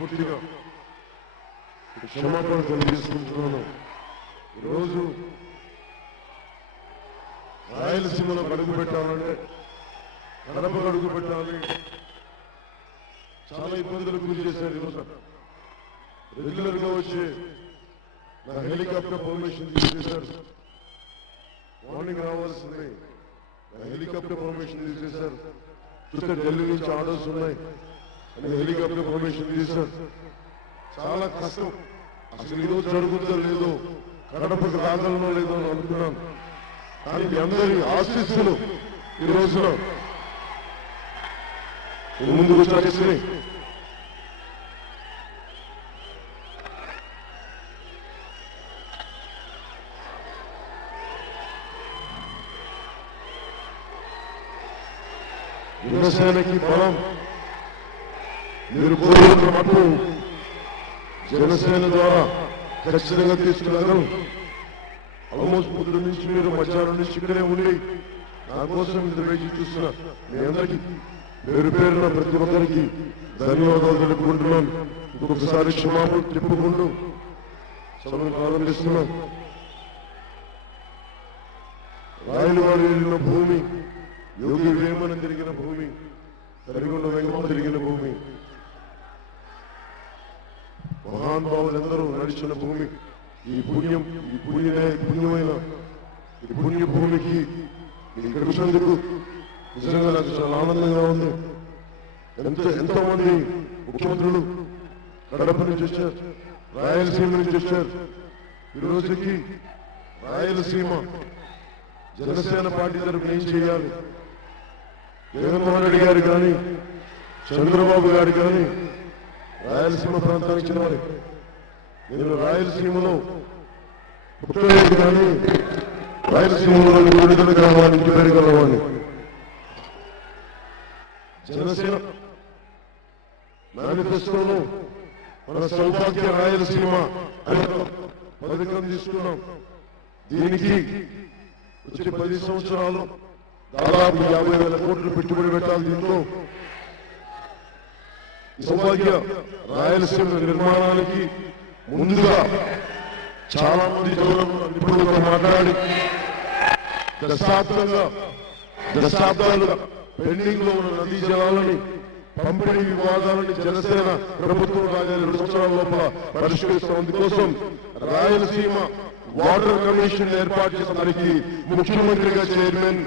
మనస్ఫూర్తిగా క్షమాపణ తెలియజేసుకుంటున్నాను. ఈరోజు రాయలసీమలో అడుగు పెట్టాలంటే కడపకు అడుగు పెట్టాలి, చాలా ఇబ్బందులకు గురి చేశారు. ఈరోజు రెగ్యులర్ గా వచ్చి నా హెలికాప్టర్ పర్మిషన్ తీసేశారు. మార్నింగ్ రావాల్సింది నా హెలికాప్టర్ పర్మిషన్ తీసేశారు. చూస్తే ఢిల్లీ నుంచి ఆర్డర్స్ ఉన్నాయి అని హెలికాప్టర్ పర్మిషన్ తీశారు. చాలా కష్టం. అసలు ఈరోజు జరుగుతుందో లేదో, కడపకు రాగలనో లేదో అని అనుకున్నాను. కానీ మీ అందరి ఆశీస్సులు ఈ రోజున ముందుకు వచ్చేసి జనసేనకి బలం మీరు కోరుకున్న మట్టు జనసేన ద్వారా ఖచ్చితంగా తీసుకురాగలం. ఆల్మోస్ట్ పొద్దు నుంచి మీరు మధ్యాహ్నం నుంచి ఇక్కడే ఉండి నా కోసం ఇది వేచి చూస్తున్న మీ అందరికీ పేరు పేరున ప్రతి ఒక్కరికి ధన్యవాదాలు తెలుపుకుంటున్నాను. ఇంకొకసారి క్షమాపణ చెప్పుకుంటూ సమయం ప్రారంభిస్తున్నాం. రాయలవాడి వెళ్ళిన భూమి, యోగి వేమన తిరిగిన భూమి, కరిగొండ వెంకమ్మ తిరిగిన భూమి, మహానుభావులందరూ నడిచిన భూమి, ఈ పుణ్యమైన ఈ పుణ్య భూమికి ఇక్కడ వచ్చినందుకు నిజంగా నాకు చాలా ఆనందంగా ఉంది. ఎంతోమంది ముఖ్యమంత్రులు కడప నుంచి వచ్చారు, రాయలసీమ నుంచి వచ్చారు. ఈ రోజుకి రాయలసీమ జనసేన పార్టీ తరఫున ఏం చేయాలి, జగన్మోహన్ రెడ్డి గారు కానీ చంద్రబాబు గారు కానీ రాయలసీమ ప్రాంతానికి చెందిన నేను రాయలసీమలో పుట్టలేదు కానీ రాయలసీమలో విడుదల గ్రామాన్ని ఇంటి పెరగలవాణి. జనసేన మేనిఫెస్టోలో మన సౌభాగ్య రాయలసీమ అనే పథకం తీసుకున్నాం. దీనికి వచ్చే 10 సంవత్సరాలు దాదాపు 50,000 కోట్లు పెట్టుబడి పెట్టాలి. దీంట్లో సౌభాగ్య రాయలసీమ నిర్మాణానికి ముందుగా చాలా మంది నిపుణులతో మాట్లాడి దశాబ్దాలుగా పెండింగ్ లో ఉన్న నదీ జలాలని, పంపిణీ వివాదాలని జనసేన ప్రభుత్వం రాగా 2 సంవత్సరాల లోపల పరిష్కరిస్తున్నందు కోసం రాయలసీమ వాటర్ కమిషన్ ఏర్పాటు చేసిన దానికి ముఖ్యమంత్రిగా చైర్మన్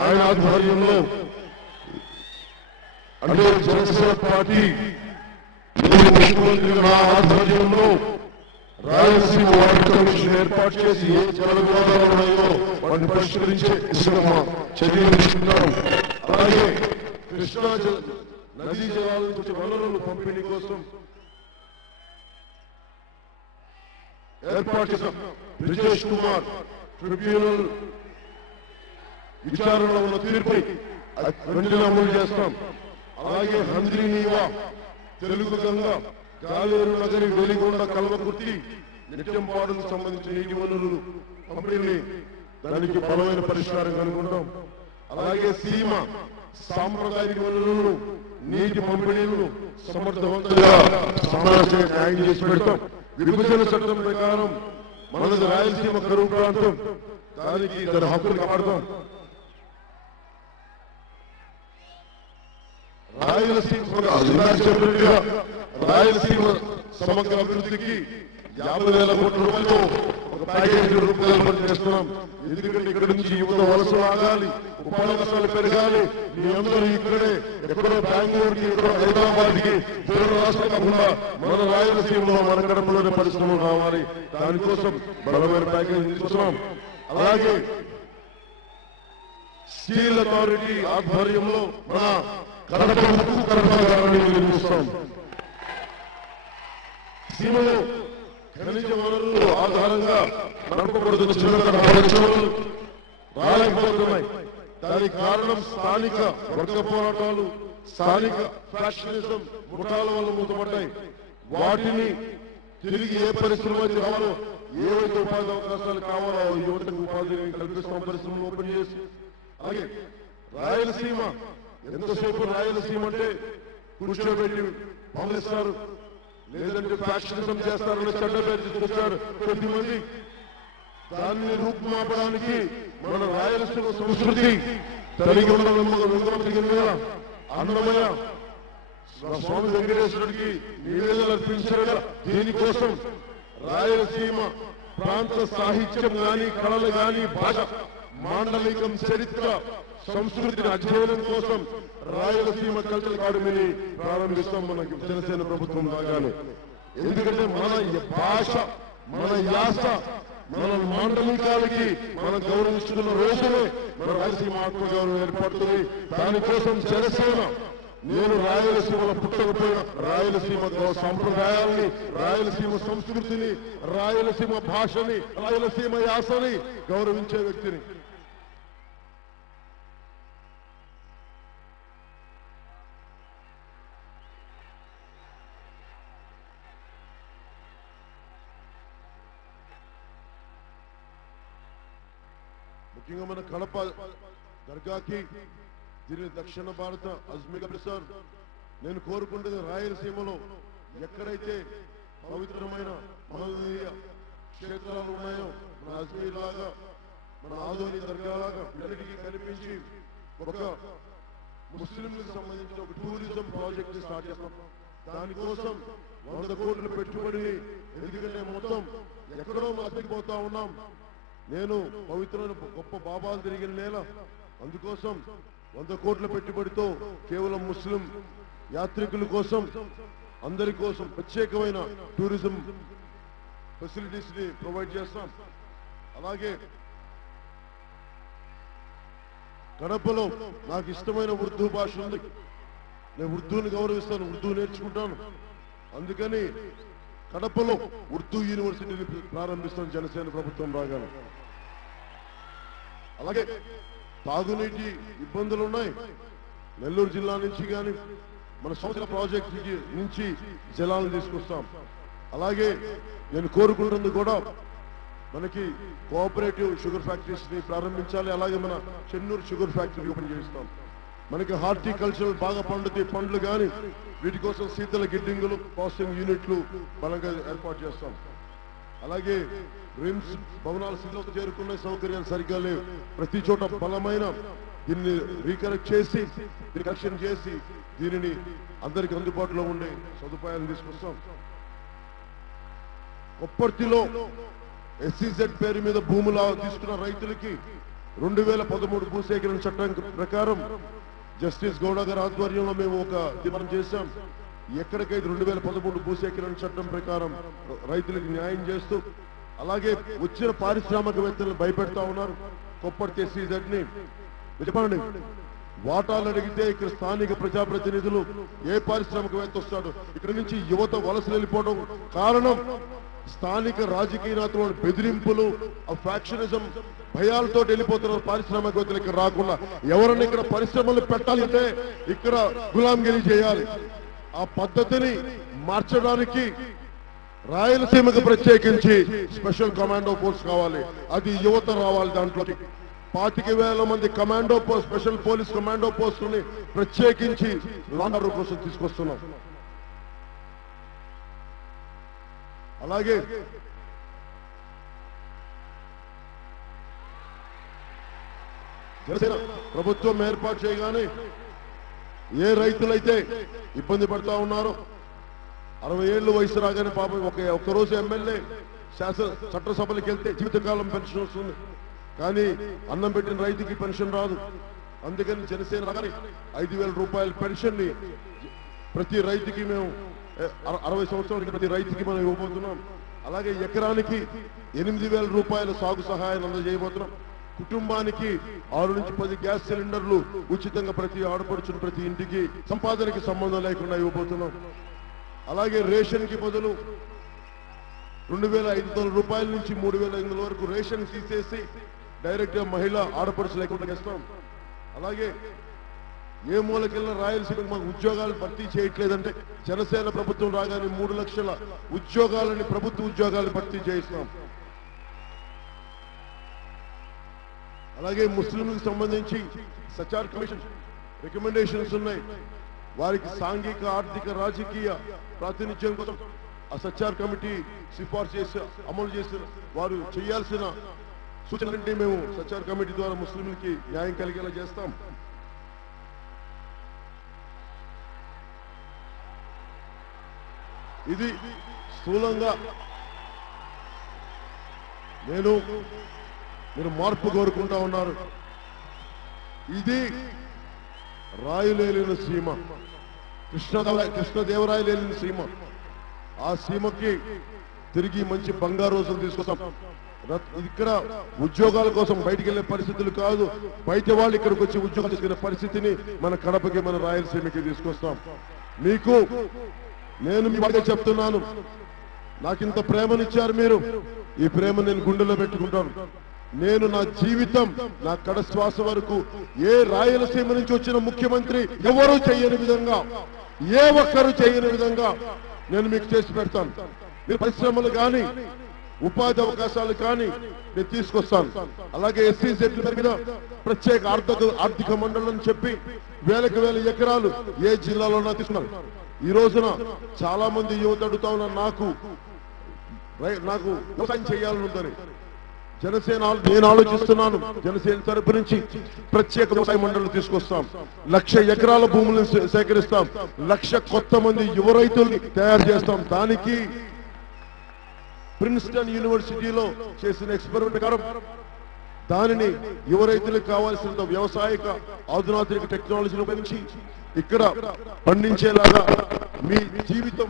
ఆయన ఆధ్వర్యంలో, అంటే జనసేన పార్టీ ముఖ్యమంత్రిగా నా ఆధ్వర్యంలో రాయలసీమ వాటర్ కమిషన్ ఏర్పాటు చేసి ఏ జల వివాదాలు ఉన్నాయో వాటిని పరిష్కరించే దిశగా చర్యలు తీసుకుంటాం. అలాగే కృష్ణా నదీ జలాల నుంచి వనరులు పంపిణీ కోసం ఏర్పాటు చేసిన బ్రిజేష్ కుమార్ ట్రిబ్యునల్ విచారణలో ఉన్న తీర్పుని వెంటనే అమలు చేస్తాం. అలాగే హంద్రీ నీవా, తెలుగు గంగ, గాలేరు నగరి, వెలిగొండ, కల్వకుర్తి, నిత్యంపాడుకు సంబంధించిన నీటి వనరులు పంపిణీ దానికి బలమైన పరిష్కారం కనుగొంటాం. అలాగే సీమ సాంప్రదాయిక వనరులను, నీటి పంపిణీలను సమర్థవంతంగా సమాజంగా న్యాయం చేసి పెడతాం. విభజన చట్టం ప్రకారం మనది రాయలసీమ కరువు ప్రాంతం, దానికి దాని హక్కులు కాపాడతాం. రాయలసీమ సమగ్ర అభివృద్ధికి 50,000 కోట్ల రూపాయలు ఒక ప్యాకేజీ రూపాయలు చేస్తున్నాం. ఎందుకంటే ఇక్కడ నుంచి యువత వలస ఆగాలి, ఉపాధి అవకాశాలు పెరగాలి. మీ అందరూ ఇక్కడే ఎక్కడో బెంగళూరుకి, ఎక్కడో హైదరాబాద్ కి దూర రాష్ట్రం కాకుండా మన రాయలసీమలో, మన కడపలోని పరిశ్రమలు కావాలి. దానికోసం బలమైన ప్యాకేజీ తీసుకున్నాం. అలాగే స్టీల్ అథారిటీ ఆధ్వర్యంలో మన కడప ఉక్కు కర్మాగారాన్ని నిర్మిస్తాం. సీమలో ఖనిజ వనరులు ఆధారంగా నడపబడుతున్న చిన్న పరిశ్రమలు రాలేకపోతున్నాయి. దానికి కారణం స్థానిక వర్గ పోరాటాలు, స్థానిక ఫ్యాక్షనిజం ముఠాల వల్ల మూతపడ్డాయి. వాటిని తిరిగి ఏ పరిశ్రమ కావాలో, ఏవైతే ఉపాధి అవకాశాలు కావాలో యువతకు ఉపాధి కల్పిస్తాం పరిశ్రమలు ఓపెన్ చేసి. అలాగే రాయలసీమ, ఎంతసేపు రాయలసీమ అంటే కూర్చోబెట్టి పంపిస్తారు, లేదంటే ఫ్యాక్షనిజం చేస్తారని చెడ్డ పేరు తీసుకొచ్చారు కొద్దిమంది. దాన్ని రూపుమాపడానికి మన రాయలసీమ సంస్కృతి తరిగి ఉన్న అన్నమయ్య స్వామి వెంకటేశ్వరుడికి నివేదనలు అర్పించారు. దీనికోసం రాయలసీమ ప్రాంత సాహిత్యం గాని, కళలు గాని, భాష, మాండలికం, చరిత్ర, సంస్కృతిని అధ్యయనం కోసం రాయలసీమ కల్చరల్ అకాడమీని ప్రారంభిస్తాం మన జనసేన ప్రభుత్వం రాగానే. ఎందుకంటే మన భాష, మన యాస, మన మాండలికాలకి మనం గౌరవిస్తున్న రోజునే మన రాయలసీమ ఆత్మగౌరవం ఏర్పడుతుంది. దానికోసం జనసేన, నేను రాయలసీమలో పుట్టకపోయిన రాయలసీమ సంప్రదాయాల్ని, రాయలసీమ సంస్కృతిని, రాయలసీమ భాషని, రాయలసీమ యాసని గౌరవించే వ్యక్తిని. ముఖ్యంగా మన కడప దర్గాకి, దీని దక్షిణ భారత అజ్మీర్ ప్రసాద్, నేను కోరుకుంటుంది రాయలసీమలో ఎక్కడైతే పవిత్రమైన మహనీయ క్షేత్రాలు ఉన్నాయో, మన అజ్మీర్ లాగా, మన ఆదోని దర్గా లాగా వీటికి కనిపించి ఒక ముస్లింలకు సంబంధించిన ఒక టూరిజం ప్రాజెక్ట్ స్టార్ట్ చేస్తాం. దానికోసం 100 కోట్ల పెట్టుబడిని, ఎందుకంటే మొత్తం ఎక్కడో మాసిపోతా ఉన్నాం. నేను పవిత్రమైన గొప్ప బాబాలు తిరిగిన నేల, అందుకోసం 100 కోట్ల పెట్టుబడితో కేవలం ముస్లిం యాత్రికుల కోసం, అందరి కోసం ప్రత్యేకమైన టూరిజం ఫెసిలిటీస్ ని ప్రొవైడ్ చేస్తాం. అలాగే కడపలో నాకు ఇష్టమైన ఉర్దూ భాష ఉంది. నేను ఉర్దూని గౌరవిస్తాను, ఉర్దూ నేర్చుకుంటాను. అందుకని కడపలో ఉర్దూ యూనివర్సిటీని ప్రారంభిస్తాను జనసేన ప్రభుత్వం రాగానే. అలాగే తాగునీటి ఇబ్బందులు ఉన్నాయి. నెల్లూరు జిల్లా నుంచి కానీ మన సంవత్సర ప్రాజెక్ట్ నుంచి జలాలను తీసుకొస్తాం. అలాగే నేను కోరుకుంటుంది కూడా మనకి కోఆపరేటివ్ షుగర్ ఫ్యాక్టరీస్ ని ప్రారంభించాలి. అలాగే మన చెన్నూరు షుగర్ ఫ్యాక్టరీ ఓపెన్ చేస్తాం. మనకి హార్టికల్చర్ బాగా పండుతాయి పండ్లు కానీ, వీటి కోసం శీతల గిడ్డింగులు, ప్రాసెసింగ్ యూనిట్లు బలంగా ఏర్పాటు చేస్తాం. అలాగే రిమ్స్ భవనాల స్థితిలోకి చేరుకున్న సౌకర్యాలు సరిగ్గా లేవు. ప్రతి చోట బలమైన దీన్ని రీకరెక్ట్ చేసి, కరెక్షన్ చేసి, దీనిని అందరికి అందుబాటులో ఉండే సదుపాయాలు తీసుకొస్తాం. కొప్పర్తిలో SEZ పేరు మీద భూములు తీసుకున్న రైతులకి 2013 భూసేకరణ చట్టం ప్రకారం జస్టిస్ గౌడ గారి ఆధ్వర్యంలో మేము ఒక తీర్మానం చేశాం. ఎక్కడికైతే 2013 భూసేకరణ చట్టం ప్రకారం రైతులకు న్యాయం చేస్తూ, అలాగే వచ్చిన పారిశ్రామికవేత్తలను భయపెడతా ఉన్నారు. కొప్పర్తి SEZ ని చెప్పండి, వాటాలు అడిగితే ఇక్కడ స్థానిక ప్రజాప్రతినిధులు, ఏ పారిశ్రామికవేత్త వస్తాడు, ఇక్కడ నుంచి యువత వలస వెళ్ళిపోవడం కారణం స్థానిక రాజకీయ నాయకుల బెదిరింపులు, ఆ ఫ్యాక్షనిజం భయాలతో వెళ్ళిపోతున్నారు. పారిశ్రామికవేత్తలు ఇక్కడ రాకుండా, ఎవరన్నా ఇక్కడ పరిశ్రమలు పెట్టాలి అంటే ఇక్కడ గులాంగిరి చేయాలి. ఆ పద్ధతిని మార్చడానికి రాయలసీమకు ప్రత్యేకించి స్పెషల్ కమాండో ఫోర్స్ కావాలి. అది యువత రావాలి. దాంట్లోకి 25,000 మంది commando post, special police commando పోస్టుని ప్రత్యేకించి లాండర్ కోసం తీసుకొస్తున్నాం. అలాగే జనసేన ప్రభుత్వం ఏర్పాటు చేయగానే ఏ రైతులైతే ఇబ్బంది పడతా ఉన్నారో, 60 ఏళ్ళు వయసు రాగానే పాపం ఒక్కరోజు ఎమ్మెల్యే చట్టసభలకు వెళ్తే జీవితకాలం పెన్షన్ వస్తుంది. కానీ అన్నం పెట్టిన రైతుకి పెన్షన్ రాదు. అందుకని జనసేన 5,000 రూపాయల పెన్షన్ ని ప్రతి రైతుకి మేము 60 సంవత్సరాలకి ప్రతి రైతుకి మనం ఇవ్వబోతున్నాం. అలాగే ఎకరానికి 8,000 రూపాయల సాగు సహాయాన్ని అందజేయబోతున్నాం. కుటుంబానికి 6 నుంచి 10 గ్యాస్ సిలిండర్లు ఉచితంగా ప్రతి ఆడపడుచుని ప్రతి ఇంటికి సంపాదనకి సంబంధం లేకుండా ఇవ్వబోతున్నాం. అలాగే రేషన్ కి బదులు 2,500 రూపాయల నుంచి 3,500 వరకు రేషన్ తీసేసి డైరెక్ట్ గా మహిళా ఆడపడుచు లేకుండా చేస్తాం. అలాగే ఏ మూలకెళ్ళిన రాయలసీమకు మాకు ఉద్యోగాలు భర్తీ చేయట్లేదంటే జనసేన ప్రభుత్వం రాగానే 3 లక్షల ఉద్యోగాలని, ప్రభుత్వ ఉద్యోగాలు భర్తీ చేయిస్తాం. అలాగే ముస్లింలకు సంబంధించి సచార్ కమిషన్ రికమెండేషన్స్ ఉన్నాయి. వారికి సాంఘిక, ఆర్థిక, రాజకీయ ప్రాతినిధ్యం కోసం ఆ సచార్ కమిటీ సిఫార్సు చేసి అమలు చేసిన వారు చేయాల్సిన సూచనలంటే మేము సచార్ కమిటీ ద్వారా ముస్లింలకి న్యాయం కలిగేలా చేస్తాం. ఇది స్థూలంగా మీరు మార్పు కోరుకుంటా ఉన్నారు. ఇది రాయలేలిన సీమ, కృష్ణదేవరాయలు ఏలిన సీమ. ఆ సీమకి తిరిగి మంచి బంగారు రోజులు తీసుకొస్తాం. ఇక్కడ ఉద్యోగాల కోసం బయటికి వెళ్లే పరిస్థితులు కాదు, బయట వాళ్ళు ఇక్కడికి వచ్చి ఉద్యోగాలు తీసుకునే పరిస్థితిని మన కడపకి, మన రాయలసీమకి తీసుకొస్తాం. మీకు నేను మీ బాగా చెప్తున్నాను, నాకింత ప్రేమనిచ్చారు మీరు. ఈ ప్రేమ నేను గుండెలో పెట్టుకుంటాను. నేను నా జీవితం, నా కడశ్వాస వరకు ఏ రాయలసీమ నుంచి వచ్చిన ముఖ్యమంత్రి ఎవరూ చేయని విధంగా, ఏ ఒక్కరు చేయని విధంగా నేను మీకు చేసి పెడతాను. మీరు పరిశ్రమలు కానీ ఉపాధి అవకాశాలు కానీ నేను తీసుకొస్తాను. అలాగే ఎస్సీ సెటిల్ మీద ప్రత్యేక ఆర్థిక మండలం చెప్పి వేలకు వేల ఎకరాలు ఏ జిల్లాలోనా తీసుకున్నారు. ఈ రోజున చాలా మంది యువత అడుగుతా ఉన్నారు, నాకు వ్యవసాయం చేయాలని ఉందని. జనసేన నేను ఆలోచిస్తున్నాను, జనసేన తరపు నుంచి ప్రత్యేక వ్యవసాయ మండలి తీసుకొస్తాం. 1,00,000 ఎకరాల భూములను సేకరిస్తాం. 1,00,000 కొత్త మంది యువ రైతుల్ని తయారు చేస్తాం. దానికి ప్రిన్స్టన్ యూనివర్సిటీలో చేసిన ఎక్స్పెరిమెంట్ ప్రకారం దానిని యువ రైతులకు కావాల్సినంత వ్యవసాయక ఆధునాతిక టెక్నాలజీని ఉపయోగించి ఇక్కడ పండించేలాగా, మీ జీవితం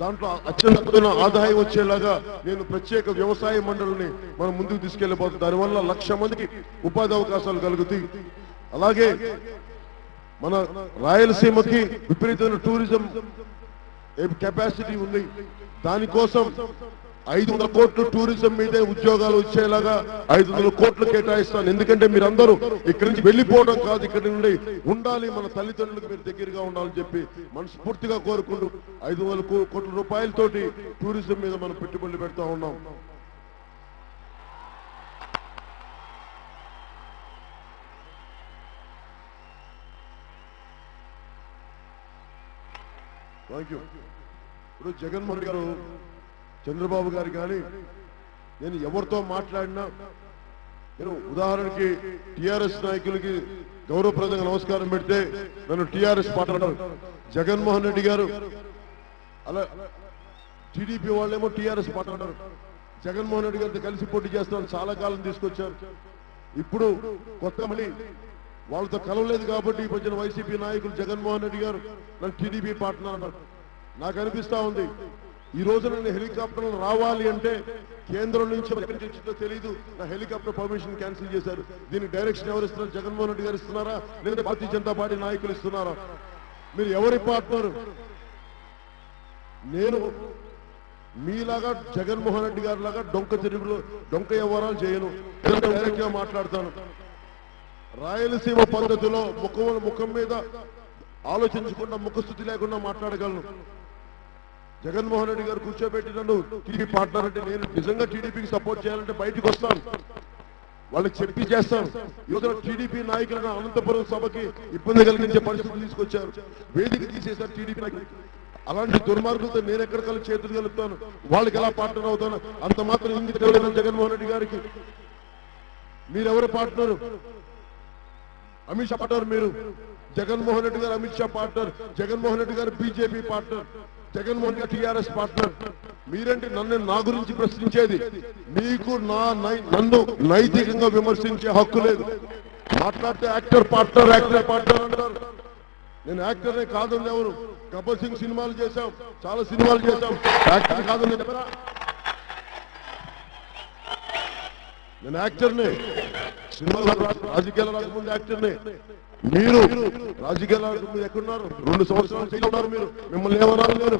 దాంట్లో అత్యంత ఆదాయం వచ్చేలాగా నేను ప్రత్యేక వ్యవసాయ మండలిని మనం ముందుకు తీసుకెళ్లిపోతాం. దానివల్ల 1,00,000 మందికి ఉపాధి అవకాశాలు కలుగుతాయి. అలాగే మన రాయలసీమకి విపరీతమైన టూరిజం కెపాసిటీ ఉంది. దానికోసం 500 కోట్లు టూరిజం మీదే ఉద్యోగాలు వచ్చేలాగా 500 కోట్లు కేటాయిస్తాను. ఎందుకంటే మీరందరూ ఇక్కడి నుంచి వెళ్ళిపోవడం కాదు, ఇక్కడి నుండి ఉండాలి, మన తల్లిదండ్రులకు మీరు దగ్గరగా ఉండాలని చెప్పి మనస్ఫూర్తిగా కోరుకుంటూ 500 కోట్ల రూపాయలతోటి టూరిజం మీద మనం పెట్టుబడులు పెడతా ఉన్నాం. Thank you. ఇప్పుడు జగన్మోహన్ గారు, చంద్రబాబు గారు కానీ నేను ఎవరితో మాట్లాడినా, నేను ఉదాహరణకి టిఆర్ఎస్ నాయకులకి గౌరవప్రదంగా నమస్కారం పెడితే నన్ను టిఆర్ఎస్ మాట్లాడారు. జగన్మోహన్ రెడ్డి గారు అలా టీడీపీ వాళ్ళేమో టిఆర్ఎస్ మాట్లాడారు. జగన్మోహన్ రెడ్డి గారితో కలిసి పోటీ చేస్తామని చాలా కాలం తీసుకొచ్చారు. ఇప్పుడు కొత్త మళ్ళీ వాళ్ళతో కలవలేదు కాబట్టి ఈ మధ్యన వైసీపీ నాయకులు జగన్మోహన్ రెడ్డి గారు నన్ను టీడీపీ పార్ట్నర్ అన్నారు. నాకు అనిపిస్తా ఉంది, ఈ రోజు నేను హెలికాప్టర్లు రావాలి అంటే కేంద్రం నుంచి వచ్చిందో తెలియదు, నా హెలికాప్టర్ పర్మిషన్ క్యాన్సిల్ చేశారు. దీనికి డైరెక్షన్ ఎవరు ఇస్తున్నారు? జగన్మోహన్ రెడ్డి గారు ఇస్తున్నారా, లేదా భారతీయ జనతా పార్టీ నాయకులు ఇస్తున్నారా? మీరు ఎవరి పార్ట్నర్? నేను మీలాగా జగన్మోహన్ రెడ్డి గారి లాగా డొంక తిరుగులు, డొంక వ్యవహారాలు చేయను, డైరెక్ట్ గా మాట్లాడతాను. రాయలసీమ పద్ధతిలో ముఖం మీద ఆలోచించకుండా, ముఖస్థుతి లేకుండా మాట్లాడగలను. జగన్మోహన్ రెడ్డి గారు కూర్చోబెట్టి నన్ను టీడీపీ పార్ట్నర్ అంటే నేను నిజంగా టీడీపీకి సపోర్ట్ చేయాలంటే బయటకు వస్తాను, వాళ్ళకి చెప్పి చేస్తాను. ఈరోజు టీడీపీ నాయకులను అనంతపురం సభకి ఇబ్బంది కలిగించే పరిస్థితులు తీసుకొచ్చారు, వేదిక తీసేశారు టీడీపీ నాయకులు. అలాంటి దుర్మార్గులతో నేను ఎక్కడికల్లా చేతులు కలుపుతాను, వాళ్ళకి ఎలా పార్ట్నర్ అవుతాను? అంత మాత్రం ఇంగిత తెలియదు జగన్మోహన్ రెడ్డి గారికి. మీరెవరు పార్ట్నరు? అమిత్ షా పార్ట్నర్ మీరు. జగన్మోహన్ రెడ్డి గారు అమిత్ షా పార్ట్నర్, జగన్మోహన్ రెడ్డి గారు బీజేపీ పార్ట్నర్, జగన్మోహన్ గారు టీఆర్ఎస్ పార్ట్నర్. మీరంటే నా గురించి ప్రశ్నించేది, మీకు నన్ను నైతికంగా విమర్శించే హక్కు లేదు. మాట్లాడితే యాక్టర్ పార్ట్నర్ అంటారు. నేను యాక్టర్నే కాదని ఎవరు? గబ్బర్ సింగ్ సినిమాలు చేశాం, చాలా సినిమాలు చేశాం, యాక్టర్ కాదని చెప్పరా? నేను యాక్టర్నే, సినిమాలు రాజకీయాలు రాకముందు యాక్టర్నే. మీరు రాజకీయాలు రాకముందు ఎక్కడున్నారు? 2 సంవత్సరాలు ఉన్నారు మీరు. మిమ్మల్ని ఏమన్నారు?